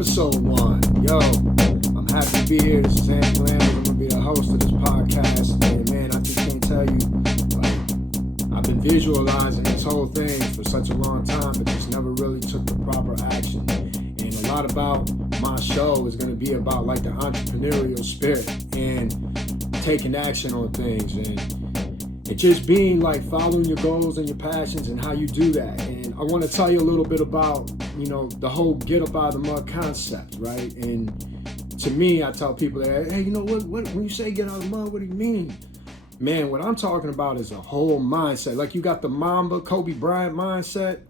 episode 1. Yo, I'm happy to be here. This is Anthony Lambert. I'm going to be the host of this podcast. And man, I just can't tell you, like, I've been visualizing this whole thing for such a long time, but just never really took the proper action. And a lot about my show is going to be about like the entrepreneurial spirit and taking action on things and just being like following your goals and your passions and how you do that. And I want to tell you a little bit about, the whole get up out of the mud concept, right? And to me, I tell people that, hey, what when you say get out of the mud, what do you mean? Man, what I'm talking about is a whole mindset. Like you got the Mamba, Kobe Bryant mindset.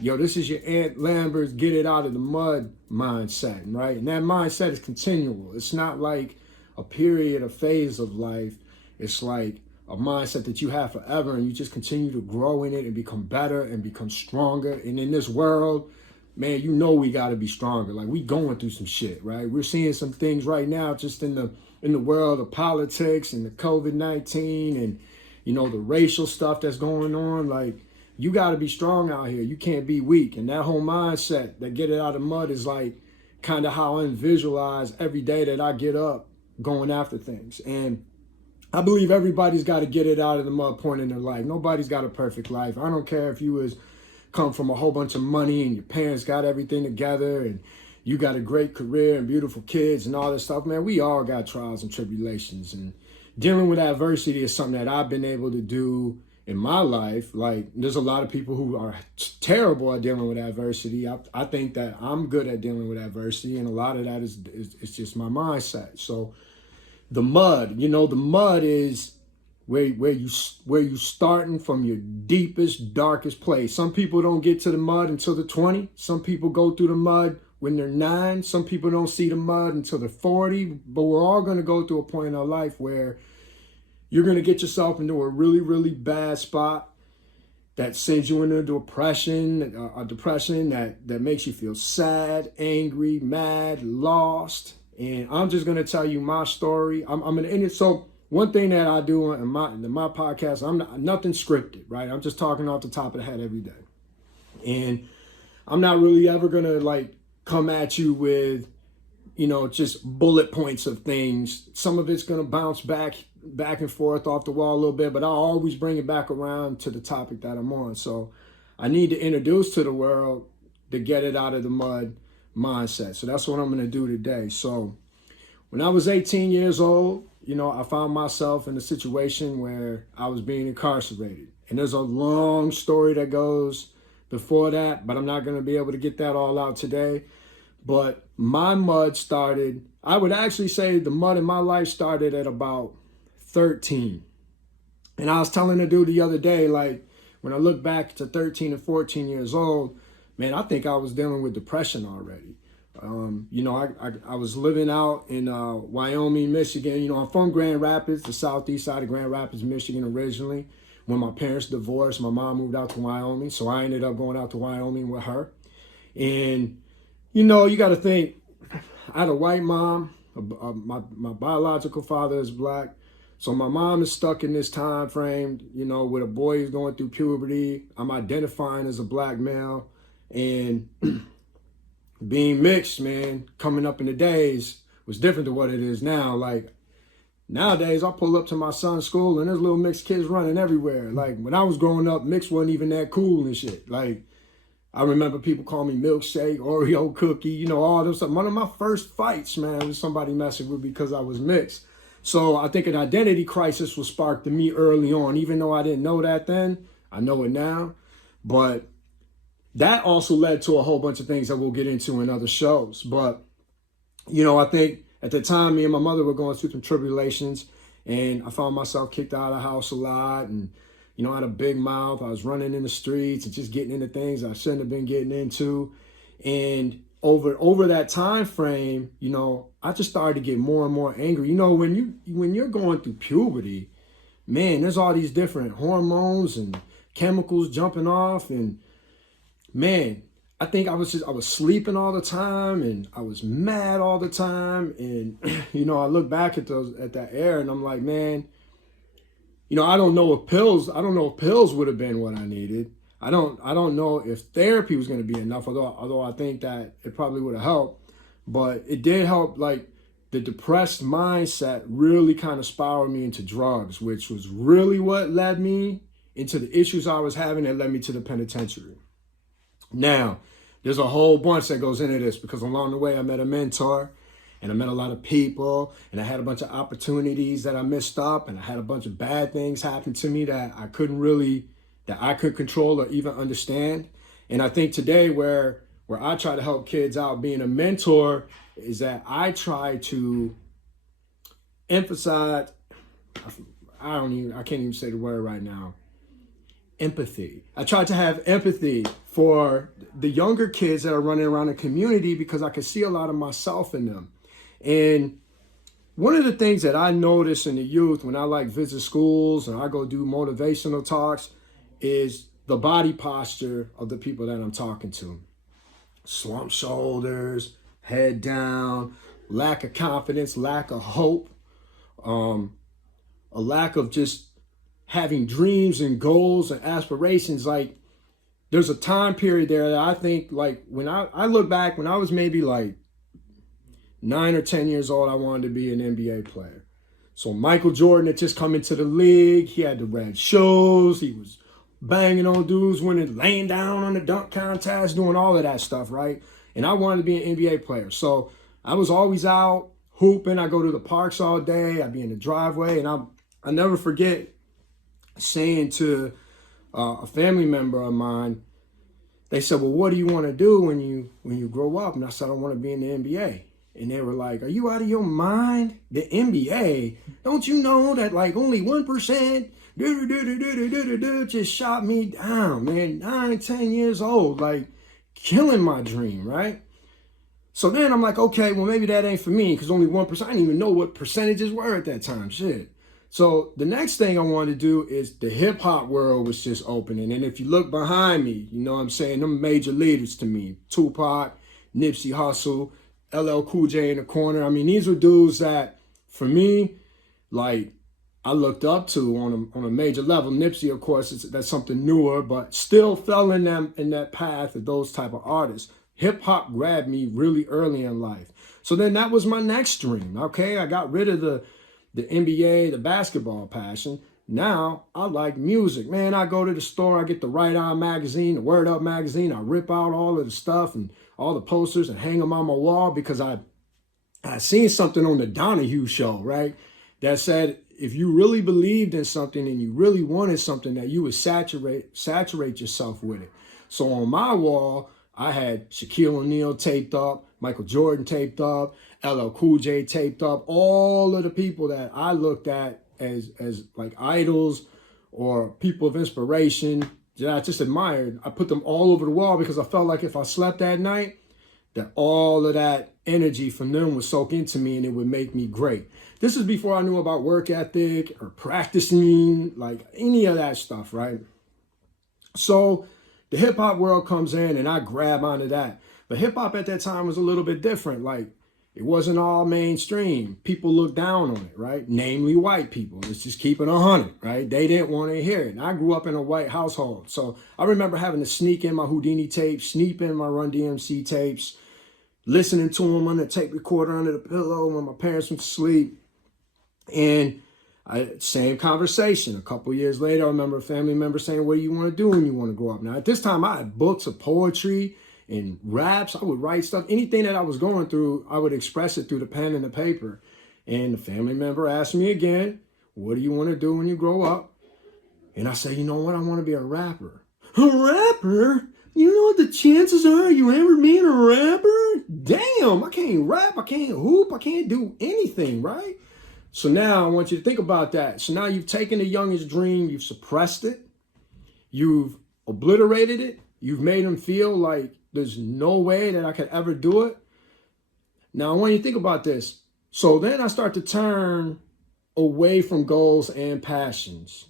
Yo, this is your Aunt Lambert's get it out of the mud mindset, right? And that mindset is continual. It's not like a period, a phase of life. It's like a mindset that you have forever, and you just continue to grow in it and become better and become stronger. And in this world, man, we got to be stronger. Like we going through some shit, right? We're seeing some things right now just in the world of politics and the COVID-19 and, the racial stuff that's going on. Like you got to be strong out here. You can't be weak. And that whole mindset that get it out of the mud is like kind of how I visualize every day that I get up going after things. And I believe everybody's got to get it out of the mud point in their life. Nobody's got a perfect life. I don't care if you come from a whole bunch of money and your parents got everything together and you got a great career and beautiful kids and all this stuff. Man, we all got trials and tribulations, and dealing with adversity is something that I've been able to do in my life. Like there's a lot of people who are terrible at dealing with adversity. I think that I'm good at dealing with adversity, and a lot of that is just my mindset. So the mud, the mud is where you starting from your deepest, darkest place. Some people don't get to the mud until they're 20. Some people go through the mud when they're 9. Some people don't see the mud until they're 40. But we're all going to go through a point in our life where you're going to get yourself into a really, really bad spot that sends you into depression, a depression that makes you feel sad, angry, mad, lost. And I'm just going to tell you my story. I'm going to end it. So one thing that I do in my podcast, I'm nothing scripted, right? I'm just talking off the top of the head every day. And I'm not really ever going to like come at you with, just bullet points of things. Some of it's going to bounce back and forth off the wall a little bit, but I'll always bring it back around to the topic that I'm on. So I need to introduce to the world the get it out of the mud mindset. So that's what I'm going to do today. So when I was 18 years old, I found myself in a situation where I was being incarcerated. And there's a long story that goes before that, but I'm not going to be able to get that all out today. But my mud started, I would actually say the mud in my life started at about 13. And I was telling a dude the other day, like when I look back to 13 and 14 years old, man, I think I was dealing with depression already. I was living out in Wyoming, Michigan. I'm from Grand Rapids, the southeast side of Grand Rapids, Michigan originally. When my parents divorced, my mom moved out to Wyoming. So I ended up going out to Wyoming with her. And, you got to think, I had a white mom. My biological father is black. So my mom is stuck in this time frame, with a boy who's going through puberty. I'm identifying as a black male. And being mixed, man, coming up in the days was different than what it is now. Like nowadays, I pull up to my son's school and there's little mixed kids running everywhere. Like when I was growing up, mixed wasn't even that cool and shit. Like I remember people calling me milkshake, Oreo cookie, all this stuff. One of my first fights, man, was somebody messing with me because I was mixed. So I think an identity crisis was sparked in me early on, even though I didn't know that then. I know it now. But that also led to a whole bunch of things that we'll get into in other shows. But, I think at the time, me and my mother were going through some tribulations, and I found myself kicked out of the house a lot. And, I had a big mouth. I was running in the streets and just getting into things I shouldn't have been getting into. And over that time frame, I just started to get more and more angry. When you're going through puberty, man, there's all these different hormones and chemicals jumping off, and man, I think I was sleeping all the time, and I was mad all the time. And, I look back at that era and I'm like, man, I don't know if pills would have been what I needed. I don't know if therapy was going to be enough, although I think that it probably would have helped. but it did help. Like the depressed mindset really kind of spiraled me into drugs, which was really what led me into the issues I was having that led me to the penitentiary. Now, there's a whole bunch that goes into this because along the way I met a mentor and I met a lot of people and I had a bunch of opportunities that I missed up and I had a bunch of bad things happen to me that I couldn't control or even understand. And I think today where I try to help kids out being a mentor is that I try to emphasize, I can't even say the word right now, empathy. I try to have empathy for the younger kids that are running around the community because I can see a lot of myself in them. And one of the things that I notice in the youth when I like visit schools and I go do motivational talks is the body posture of the people that I'm talking to. Slumped shoulders, head down, lack of confidence, lack of hope, a lack of just having dreams and goals and aspirations. Like there's a time period there that I think like when I look back when I was maybe like 9 or 10 years old, I wanted to be an NBA player. So Michael Jordan had just come into the league. He had the red shoes. He was banging on dudes, laying down on the dunk contest, doing all of that stuff, right? And I wanted to be an NBA player. So I was always out hooping. I go to the parks all day. I'd be in the driveway. And I never forget saying to a family member of mine, they said, well, what do you want to do when you grow up? And I said, I want to be in the NBA. And they were like, are you out of your mind? The NBA? Don't you know that like only 1% just shot me down, man. 9, 10 years old, like killing my dream, right? So then I'm like, okay, well, maybe that ain't for me because only 1%. I didn't even know what percentages were at that time. Shit. So the next thing I wanted to do is the hip hop world was just opening. And if you look behind me, you know what I'm saying? Them major leaders to me, Tupac, Nipsey Hussle, LL Cool J in the corner. I mean, these were dudes that for me, like I looked up to on a major level. Nipsey, of course, that's something newer, but still fell in that path of those type of artists. Hip hop grabbed me really early in life. So then that was my next dream. Okay, I got rid of the NBA, the basketball passion. Now I like music. Man, I go to the store, I get the Right On magazine, the Word Up magazine. I rip out all of the stuff and all the posters and hang them on my wall because I seen something on the Donahue show, right? That said, if you really believed in something and you really wanted something, that you would saturate yourself with it. So on my wall, I had Shaquille O'Neal taped up, Michael Jordan taped up, LL Cool J taped up, all of the people that I looked at as like idols or people of inspiration that I just admired. I put them all over the wall because I felt like if I slept that night, that all of that energy from them would soak into me and it would make me great. This is before I knew about work ethic or practicing, like any of that stuff, right? So the hip hop world comes in and I grab onto that. But hip hop at that time was a little bit different. Like it wasn't all mainstream. People looked down on it, right? Namely white people. Let's just keep it 100, right? They didn't want to hear it. And I grew up in a white household. So I remember having to sneak in my Houdini tapes, sneak in my Run DMC tapes, listening to them on the tape recorder under the pillow when my parents went to sleep. And same conversation. A couple years later, I remember a family member saying, what do you want to do when you want to grow up? Now, at this time, I had books of poetry and raps. I would write stuff. Anything that I was going through, I would express it through the pen and the paper. And the family member asked me again, what do you want to do when you grow up? And I said, you know what? I want to be a rapper. A rapper? You know what the chances are you ever being a rapper? Damn, I can't rap. I can't hoop. I can't do anything, right? So now I want you to think about that. So now you've taken the youngest dream, you've suppressed it, you've obliterated it, you've made them feel like there's no way that I could ever do it. Now I want you to think about this. So then I start to turn away from goals and passions.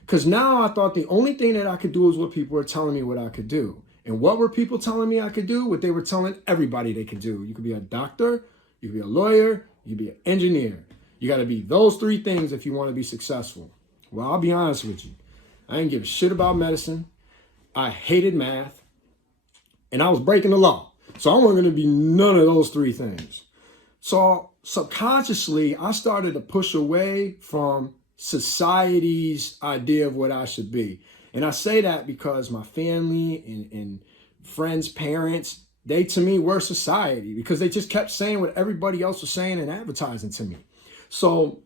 Because now I thought the only thing that I could do is what people were telling me what I could do. And what were people telling me I could do? What they were telling everybody they could do. You could be a doctor, you could be a lawyer, you could be an engineer. You got to be those 3 things if you want to be successful. Well, I'll be honest with you. I didn't give a shit about medicine. I hated math. And I was breaking the law. So I wasn't going to be none of those three things. So subconsciously, I started to push away from society's idea of what I should be. And I say that because my family and friends, parents, they to me were society because they just kept saying what everybody else was saying and advertising to me. So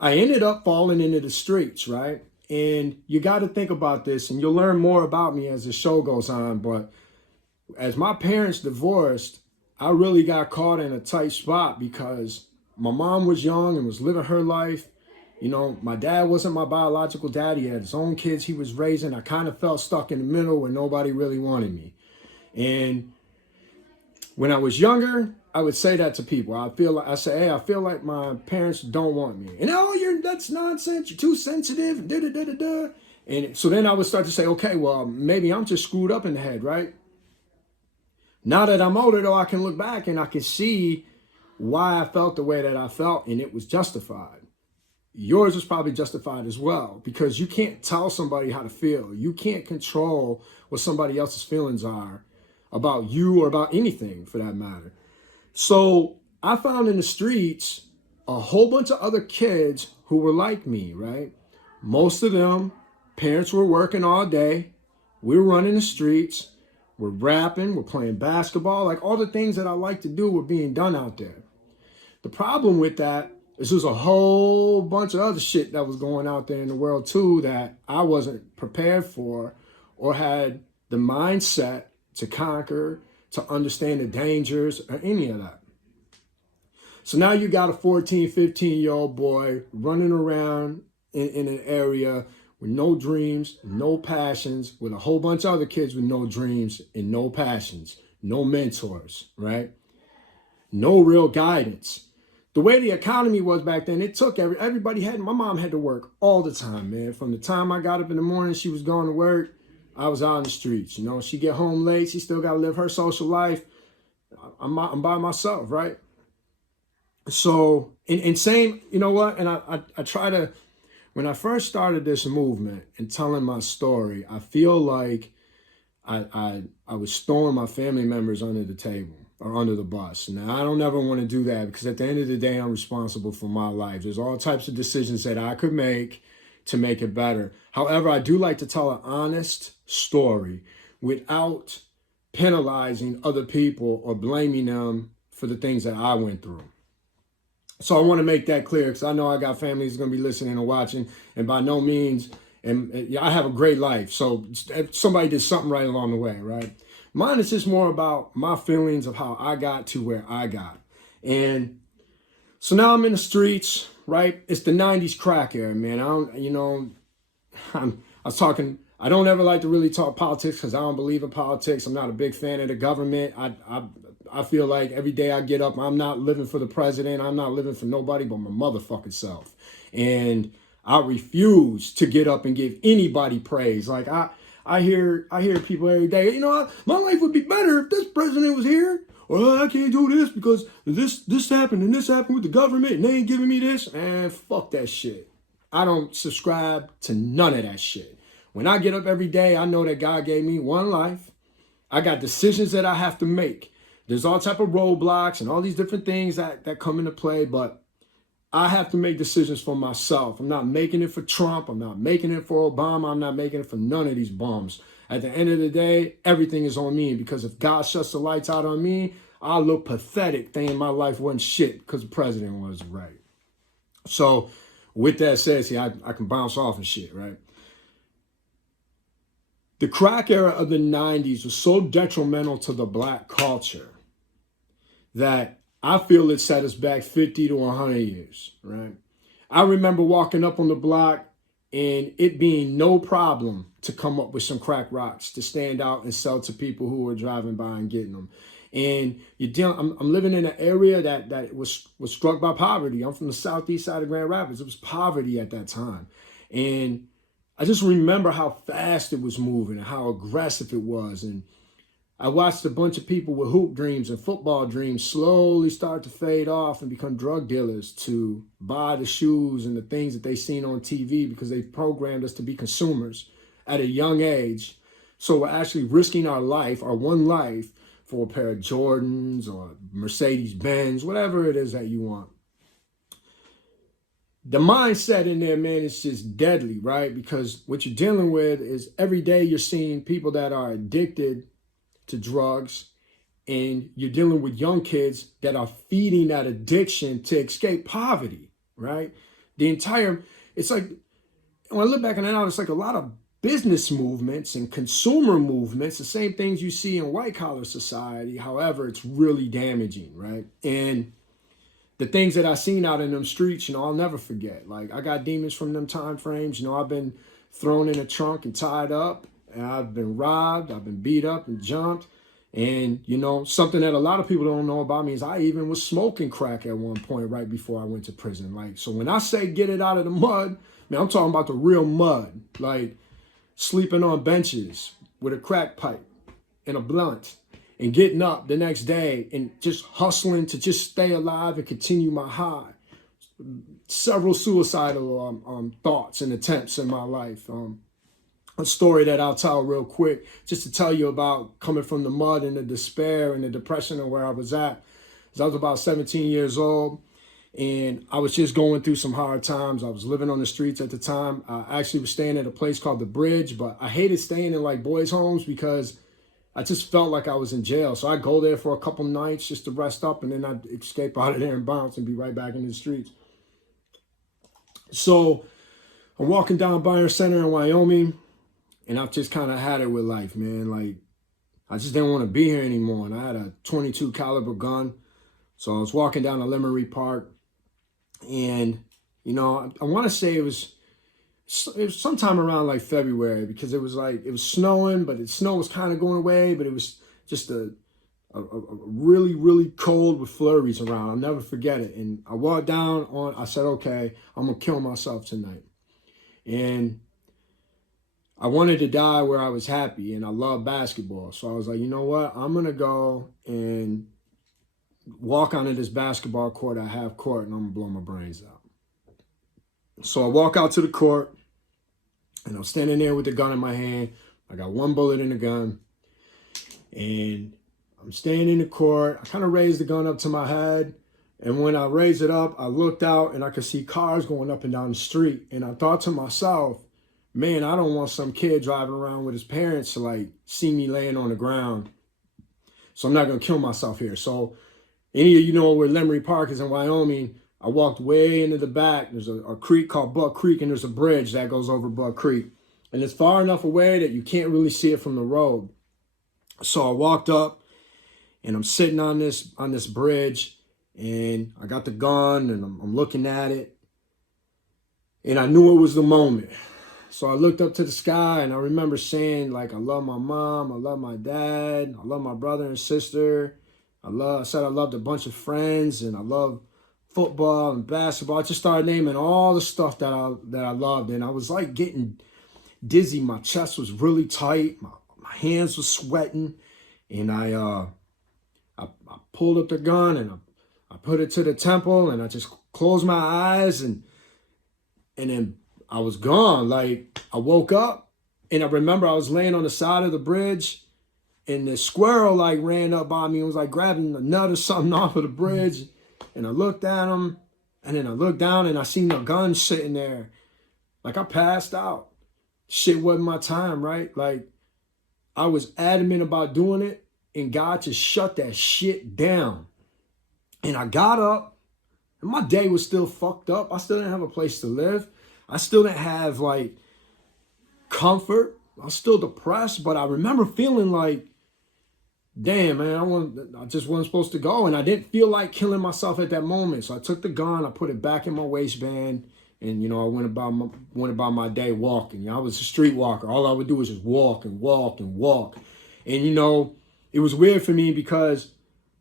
I ended up falling into the streets, right? And you got to think about this, and you'll learn more about me as the show goes on. But as my parents divorced, I really got caught in a tight spot because my mom was young and was living her life. You know, my dad wasn't my biological dad. He had his own kids he was raising. I kind of felt stuck in the middle where nobody really wanted me. And when I was younger, I would say that to people. I say, hey, I feel like my parents don't want me. And that's nonsense. You're too sensitive. Da da da da da. And so then I would start to say, okay, well, maybe I'm just screwed up in the head, right? Now that I'm older, though, I can look back and I can see why I felt the way that I felt, and it was justified. Yours was probably justified as well, because you can't tell somebody how to feel. You can't control what somebody else's feelings are about you or about anything for that matter. So I found in the streets a whole bunch of other kids who were like me, right? Most of them, parents were working all day. We were running the streets. We're rapping, we're playing basketball, like all the things that I like to do were being done out there. The problem with that is there's a whole bunch of other shit that was going out there in the world too that I wasn't prepared for or had the mindset to conquer, to understand the dangers or any of that. So now you got a 14, 15-year-old boy running around in an area with no dreams, no passions, with a whole bunch of other kids with no dreams and no passions, no mentors, right? No real guidance. The way the economy was back then, it took my mom had to work all the time, man. From the time I got up in the morning, she was going to work, I was out in the streets. You know, she get home late, she still got to live her social life. I'm by myself, right? So, and same, you know what? And I try to, when I first started this movement and telling my story, I feel like I was throwing my family members under the table or under the bus. Now, I don't ever want to do that because at the end of the day, I'm responsible for my life. There's all types of decisions that I could make to make it better. However, I do like to tell an honest story without penalizing other people or blaming them for the things that I went through. So I want to make that clear because I know I got families going to be listening and watching, and by no means, and I have a great life. So somebody did something right along the way, right? Mine is just more about my feelings of how I got to where I got. And so now I'm in the streets, right? It's the 90s crack era, man. I don't ever like to really talk politics because I don't believe in politics. I'm not a big fan of the government. I feel like every day I get up, I'm not living for the president. I'm not living for nobody but my motherfucking self. And I refuse to get up and give anybody praise. Like I hear people every day, you know, my life would be better if this president was here. Or I can't do this because this happened and this happened with the government and they ain't giving me this. And fuck that shit. I don't subscribe to none of that shit. When I get up every day, I know that God gave me one life. I got decisions that I have to make. There's all type of roadblocks and all these different things that come into play, but I have to make decisions for myself. I'm not making it for Trump. I'm not making it for Obama. I'm not making it for none of these bums. At the end of the day, everything is on me because if God shuts the lights out on me, I'll look pathetic thinking my life wasn't shit because the president was right. So with that said, see, I can bounce off and shit, right? The crack era of the 90s was so detrimental to the black culture that I feel it set us back 50 to 100 years, right? I remember walking up on the block and it being no problem to come up with some crack rocks to stand out and sell to people who were driving by and getting them. And I'm living in an area that was struck by poverty. I'm from the southeast side of Grand Rapids. It was poverty at that time. And I just remember how fast it was moving and how aggressive it was. And I watched a bunch of people with hoop dreams and football dreams slowly start to fade off and become drug dealers to buy the shoes and the things that they seen on TV because they programmed us to be consumers at a young age So we're actually risking our life, our one life, for a pair of Jordans or Mercedes Benz, whatever it is that you want. The mindset in there, man, is just deadly, right? Because what you're dealing with is every day you're seeing people that are addicted to drugs, and you're dealing with young kids that are feeding that addiction to escape poverty, right? It's like, when I look back on it now, it's like a lot of business movements and consumer movements, the same things you see in white collar society. However, it's really damaging, right? And the things that I seen out in them streets, I'll never forget. Like, I got demons from them time frames. I've been thrown in a trunk and tied up, and I've been robbed, I've been beat up and jumped. And, something that a lot of people don't know about me is I even was smoking crack at one point right before I went to prison. Like, so when I say get it out of the mud, man, I'm talking about the real mud. Like, sleeping on benches with a crack pipe and a blunt, and getting up the next day and just hustling to just stay alive and continue my high. Several suicidal thoughts and attempts in my life. A story that I'll tell real quick, just to tell you about coming from the mud and the despair and the depression of where I was at. I was about 17 years old, and I was just going through some hard times. I was living on the streets at the time. I actually was staying at a place called The Bridge, but I hated staying in like boys' homes because I just felt like I was in jail. So I'd go there for a couple nights just to rest up, and then I'd escape out of there and bounce and be right back in the streets. So I'm walking down Byron Center in Wyoming, and I've just kind of had it with life, man. Like, I just didn't want to be here anymore. And I had a 22 caliber gun. So I was walking down to Lemery Park, and, I want to say it was sometime around like February, because it was snowing, but the snow was kind of going away, but it was just a really, really cold with flurries around. I'll never forget it. And I walked I said, okay, I'm going to kill myself tonight. And I wanted to die where I was happy, and I love basketball. So I was like, you know what? I'm going to go and walk onto this basketball court at half court, and I'm going to blow my brains out. So I walk out to the court, and I'm standing there with the gun in my hand. I got one bullet in the gun, and I'm standing in the court. I kind of raised the gun up to my head, and when I raised it up, I looked out, and I could see cars going up and down the street. And I thought to myself, man, I don't want some kid driving around with his parents to like see me laying on the ground. So I'm not going to kill myself here. So any of you know where Lemery Park is in Wyoming, I walked way into the back. There's a creek called Buck Creek, and there's a bridge that goes over Buck Creek. And it's far enough away that you can't really see it from the road. So I walked up, and I'm sitting on this bridge, and I got the gun, and I'm looking at it. And I knew it was the moment. So I looked up to the sky, and I remember saying, like, I love my mom, I love my dad, I love my brother and sister. I said I loved a bunch of friends, and I love football and basketball. I just started naming all the stuff that I loved, and I was like getting dizzy. My chest was really tight. My hands were sweating, and I pulled up the gun, and I put it to the temple, and I just closed my eyes, and then I was gone. Like, I woke up, and I remember I was laying on the side of the bridge, and the squirrel like ran up by me and was like grabbing a nut or something off of the bridge. And I looked at him, and then I looked down, and I seen the gun sitting there. Like, I passed out. Shit wasn't my time, right? Like, I was adamant about doing it, and God just shut that shit down. And I got up, and my day was still fucked up. I still didn't have a place to live. I still didn't have, like, comfort. I was still depressed, but I remember feeling like, damn, man, I just wasn't supposed to go. And I didn't feel like killing myself at that moment. So I took the gun, I put it back in my waistband, and, I went about my day walking. I was a street walker. All I would do was just walk and walk and walk. And, it was weird for me because,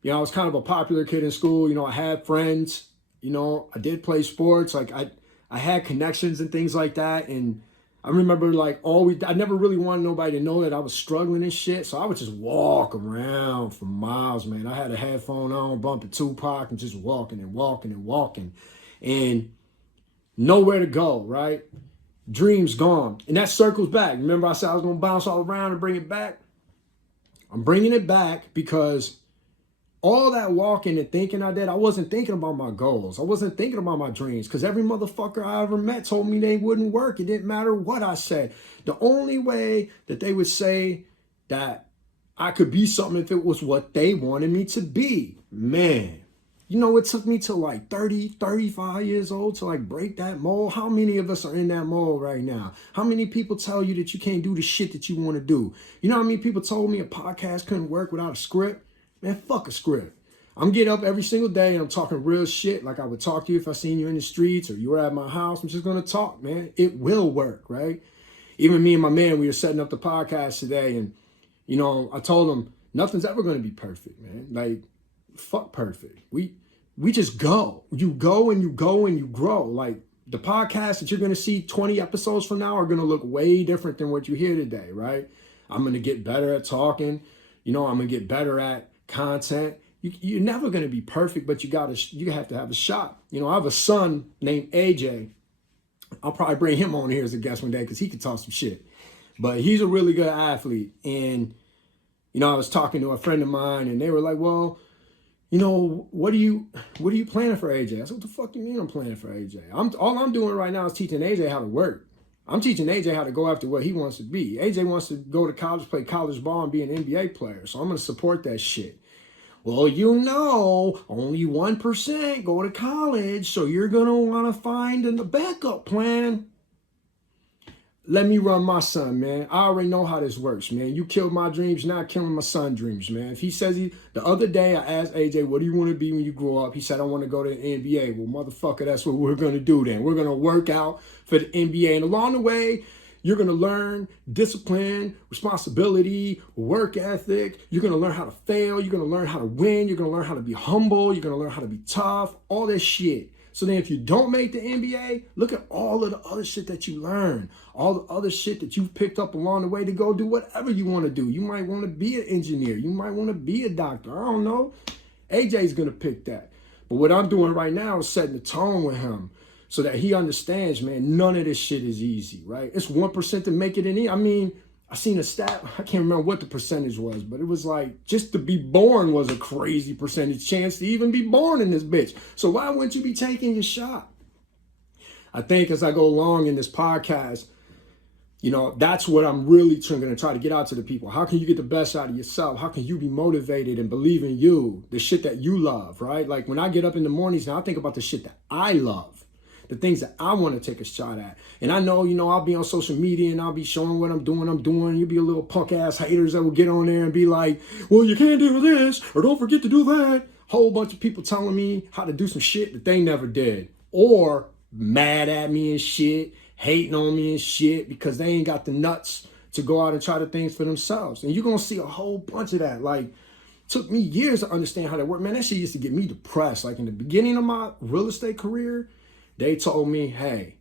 I was kind of a popular kid in school. I had friends, I did play sports. Like, I had connections and things like that. And I remember I never really wanted nobody to know that I was struggling and shit. So I would just walk around for miles, man. I had a headphone on, bumping Tupac, and just walking and walking and walking, and nowhere to go, right? Dreams gone. And that circles back. Remember I said I was going to bounce all around and bring it back? I'm bringing it back because all that walking and thinking I did, I wasn't thinking about my goals. I wasn't thinking about my dreams because every motherfucker I ever met told me they wouldn't work. It didn't matter what I said. The only way that they would say that I could be something if it was what they wanted me to be. Man, you know, it took me to like 30, 35 years old to like break that mold. How many of us are in that mold right now? How many people tell you that you can't do the shit that you want to do? You know how many people told me a podcast couldn't work without a script? Man, fuck a script. I'm getting up every single day and I'm talking real shit like I would talk to you if I seen you in the streets or you were at my house. I'm just going to talk, man. It will work, right? Even me and my man, we were setting up the podcast today and, you know, I told him nothing's ever going to be perfect, man. Like, fuck perfect. We just go. You go and you go and you grow. Like, the podcast that you're going to see 20 episodes from now are going to look way different than what you hear today, right? I'm going to get better at talking. You know, I'm going to get better at content. You're never going to be perfect, but you have to have a shot. You know, I have a son named AJ. I'll probably bring him on here as a guest one day because he can talk some shit. But he's a really good athlete. And, you know, I was talking to a friend of mine and they were like, well, you know, what are you planning for AJ? I said, what the fuck do you mean I'm planning for AJ? All I'm doing right now is teaching AJ how to work. I'm teaching AJ how to go after what he wants to be. AJ wants to go to college, play college ball, and be an NBA player. So I'm going to support that shit. Well, you know, only 1% go to college, so you're going to want to find a backup plan. Let me run my son, man. I already know how this works, man. You killed my dreams, not killing my son's dreams, man. If he says the other day I asked AJ, what do you want to be when you grow up? He said, I want to go to the NBA. Well, motherfucker, that's what we're going to do then. We're going to work out for the NBA. And along the way, you're going to learn discipline, responsibility, work ethic. You're going to learn how to fail. You're going to learn how to win. You're going to learn how to be humble. You're going to learn how to be tough, all this shit. So then if you don't make the NBA, look at all of the other shit that you learn, all the other shit that you've picked up along the way to go do whatever you want to do. You might want to be an engineer. You might want to be a doctor. I don't know. AJ's going to pick that. But what I'm doing right now is setting the tone with him so that he understands, man, none of this shit is easy, right? It's 1% to make it in. I mean, I seen a stat, I can't remember what the percentage was, but it was like just to be born was a crazy percentage chance to even be born in this bitch. So why wouldn't you be taking your shot? I think as I go along in this podcast, you know, that's what I'm really going to try to get out to the people. How can you get the best out of yourself? How can you be motivated and believe in you, the shit that you love, right? Like when I get up in the mornings now, I think about the shit that I love. The things that I want to take a shot at. And I know, you know, I'll be on social media and I'll be showing what I'm doing. You'll be a little punk ass haters that will get on there and be like, well, you can't do this or don't forget to do that. Whole bunch of people telling me how to do some shit that they never did. Or mad at me and shit, hating on me and shit because they ain't got the nuts to go out and try the things for themselves. And you're going to see a whole bunch of that. Like, it took me years to understand how that worked. Man, that shit used to get me depressed. Like in the beginning of my real estate career, they told me, hey,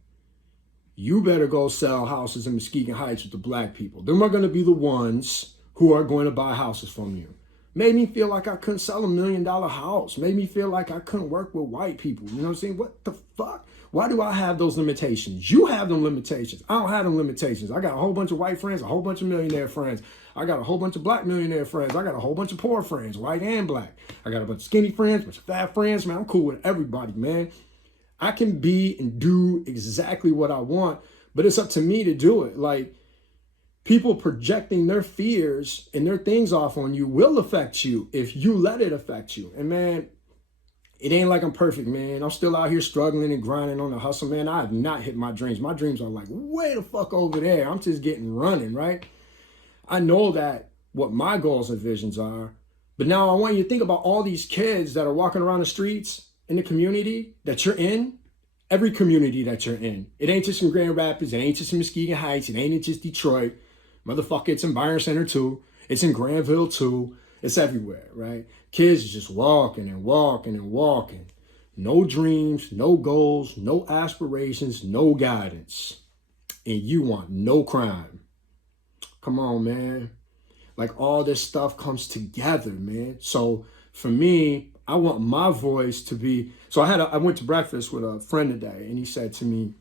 you better go sell houses in Muskegon Heights with the black people. Them are going to be the ones who are going to buy houses from you. Made me feel like I couldn't sell $1 million house. Made me feel like I couldn't work with white people. You know what I'm saying? What the fuck? Why do I have those limitations? You have them limitations. I don't have them limitations. I got a whole bunch of white friends, a whole bunch of millionaire friends. I got a whole bunch of black millionaire friends. I got a whole bunch of poor friends, white and black. I got a bunch of skinny friends, a bunch of fat friends. Man, I'm cool with everybody, man. I can be and do exactly what I want, but it's up to me to do it. Like, people projecting their fears and their things off on you will affect you if you let it affect you. And man, it ain't like I'm perfect, man. I'm still out here struggling and grinding on the hustle, man. I have not hit my dreams. My dreams are like way the fuck over there. I'm just getting running, right? I know that what my goals and visions are, but now I want you to think about all these kids that are walking around the streets in the community that you're in, every community that you're in. It ain't just in Grand Rapids. It ain't just in Muskegon Heights. It ain't just Detroit. Motherfucker, it's in Byron Center too. It's in Granville too. It's everywhere, right? Kids just walking and walking and walking. No dreams, no goals, no aspirations, no guidance. And you want no crime. Come on, man. Like all this stuff comes together, man. So for me, I want my voice to be, so I went to breakfast with a friend today and he said to me,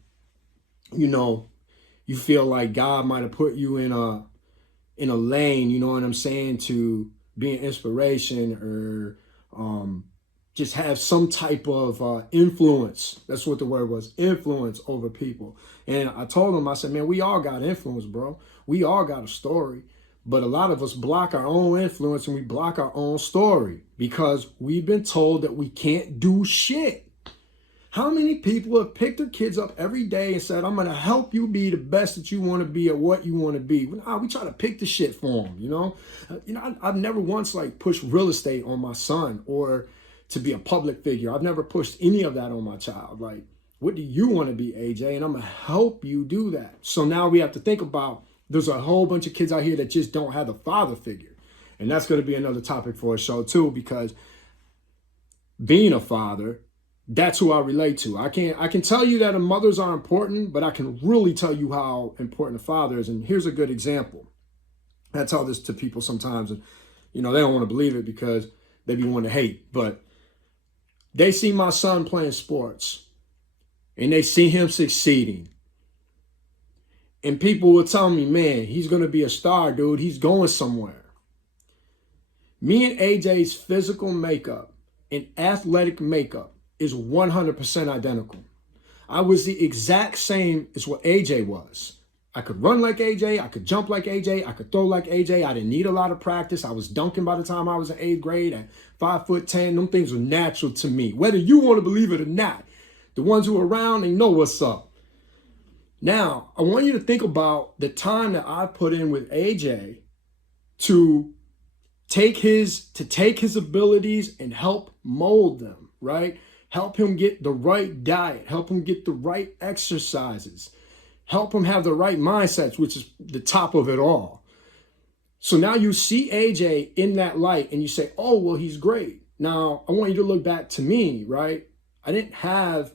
you know, you feel like God might have put you in a lane, you know what I'm saying, to be an inspiration or just have some type of influence. That's what the word was, influence over people. And I told him, I said, man, we all got influence, bro. We all got a story. But a lot of us block our own influence and we block our own story because we've been told that we can't do shit. How many people have picked their kids up every day and said, I'm going to help you be the best that you want to be at what you want to be? We try to pick the shit for them, you know? I've never once like pushed real estate on my son or to be a public figure. I've never pushed any of that on my child. Like, what do you want to be, AJ? And I'm going to help you do that. So now we have to think about, there's a whole bunch of kids out here that just don't have the father figure. And that's going to be another topic for a show too, because being a father, that's who I relate to. I can tell you that mothers are important, but I can really tell you how important a father is. And here's a good example. I tell this to people sometimes, and they don't want to believe it because they be wanting to hate. But they see my son playing sports, and they see him succeeding. And people will tell me, man, he's going to be a star, dude. He's going somewhere. Me and AJ's physical makeup and athletic makeup is 100% identical. I was the exact same as what AJ was. I could run like AJ. I could jump like AJ. I could throw like AJ. I didn't need a lot of practice. I was dunking by the time I was in 8th grade at 5'10". Them things were natural to me. Whether you want to believe it or not, the ones who are around, they know what's up. Now, I want you to think about the time that I put in with AJ to take his abilities and help mold them, right? Help him get the right diet, help him get the right exercises, help him have the right mindsets, which is the top of it all. So now you see AJ in that light and you say, oh, well, he's great. Now, I want you to look back to me, right? I didn't have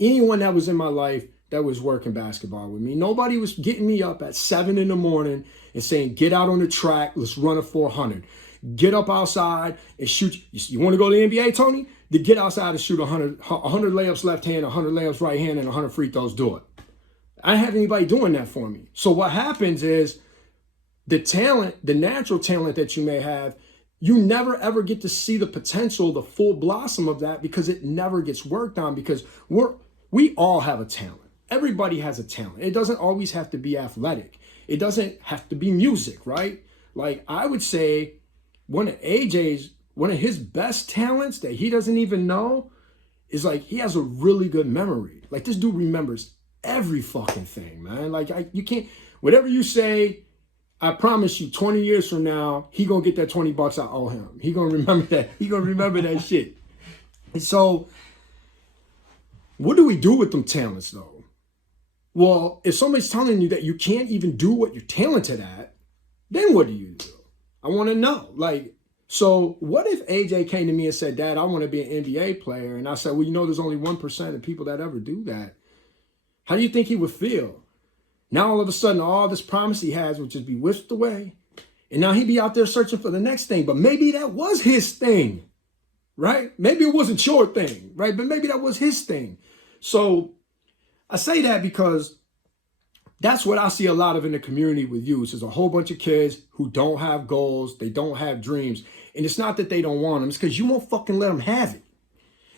anyone that was in my life that was working basketball with me. Nobody was getting me up at 7 in the morning and saying, get out on the track, let's run a 400. Get up outside and shoot. You want to go to the NBA, Tony? Then get outside and shoot 100 layups left hand, 100 layups right hand, and 100 free throws. Do it. I didn't have anybody doing that for me. So what happens is the talent, the natural talent that you may have, you never ever get to see the potential, the full blossom of that because it never gets worked on because we all have a talent. Everybody has a talent. It doesn't always have to be athletic. It doesn't have to be music, right? Like I would say one of his best talents that he doesn't even know is like he has a really good memory. Like this dude remembers every fucking thing, man. Like you can't, whatever you say, I promise you 20 years from now, he gonna get that $20 I owe him. He gonna remember that. He gonna remember that shit. And so what do we do with them talents though? Well, if somebody's telling you that you can't even do what you're talented at, then what do you do? I want to know. Like, so what if AJ came to me and said, Dad, I want to be an NBA player. And I said, well, there's only 1% of people that ever do that. How do you think he would feel? Now, all of a sudden, all this promise he has would just be whisked away. And now he'd be out there searching for the next thing. But maybe that was his thing, right? Maybe it wasn't your thing, right? But maybe that was his thing. So I say that because that's what I see a lot of in the community with youth. There's a whole bunch of kids who don't have goals. They don't have dreams. And it's not that they don't want them. It's because you won't fucking let them have it.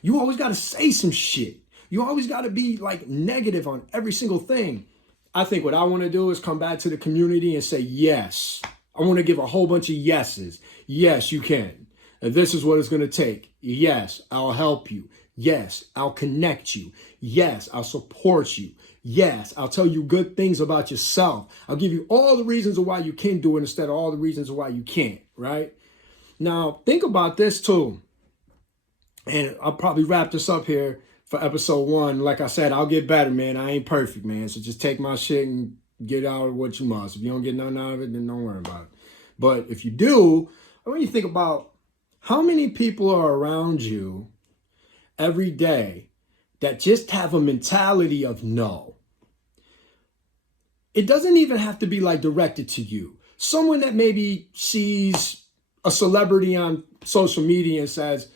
You always got to say some shit. You always got to be like negative on every single thing. I think what I want to do is come back to the community and say, yes. I want to give a whole bunch of yeses. Yes, you can. And this is what it's going to take. Yes, I'll help you. Yes, I'll connect you. Yes, I'll support you. Yes, I'll tell you good things about yourself. I'll give you all the reasons why you can do it instead of all the reasons why you can't, right? Now, think about this too. And I'll probably wrap this up here for episode 1. Like I said, I'll get better, man. I ain't perfect, man. So just take my shit and get out of what you must. If you don't get nothing out of it, then don't worry about it. But if you do, I want you to think about how many people are around you every day that just have a mentality of no. It doesn't even have to be like directed to you. Someone that maybe sees a celebrity on social media and says,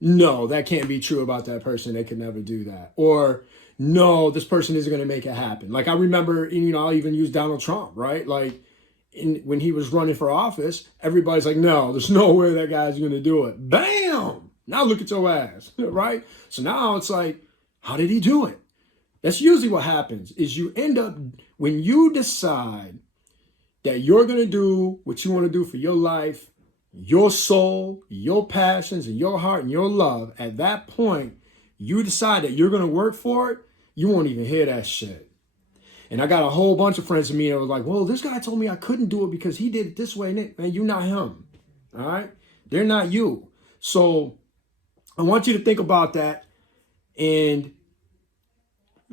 no, that can't be true about that person. They could never do that. Or no, this person isn't going to make it happen. Like I remember, I'll even use Donald Trump, right? Like when he was running for office, everybody's like, no, there's no way that guy's going to do it. Bam! Now look at your ass, right? So now it's like, how did he do it? That's usually what happens is you end up, when you decide that you're going to do what you want to do for your life, your soul, your passions, and your heart and your love, at that point, you decide that you're going to work for it, you won't even hear that shit. And I got a whole bunch of friends of me that was like, well, this guy told me I couldn't do it because he did it this way. And man, you're not him. All right? They're not you. So I want you to think about that and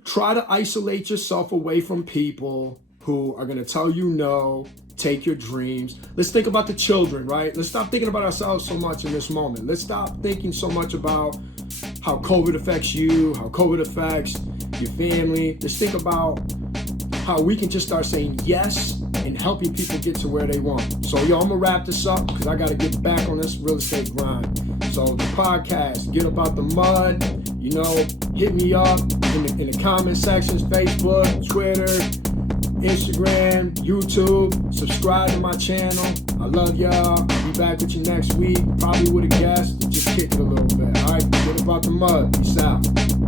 try to isolate yourself away from people who are going to tell you no, take your dreams. Let's think about the children, right? Let's stop thinking about ourselves so much in this moment. Let's stop thinking so much about how COVID affects you, how COVID affects your family. Let's think about how we can just start saying yes and helping people get to where they want. So, I'm going to wrap this up because I got to get back on this real estate grind. So, the podcast, Get Up Out the Mud, hit me up in the comment sections, Facebook, Twitter, Instagram, YouTube. Subscribe to my channel. I love y'all. I'll be back with you next week, probably with a guest. Just kick it a little bit. All right, Get Up Out the Mud. Peace out.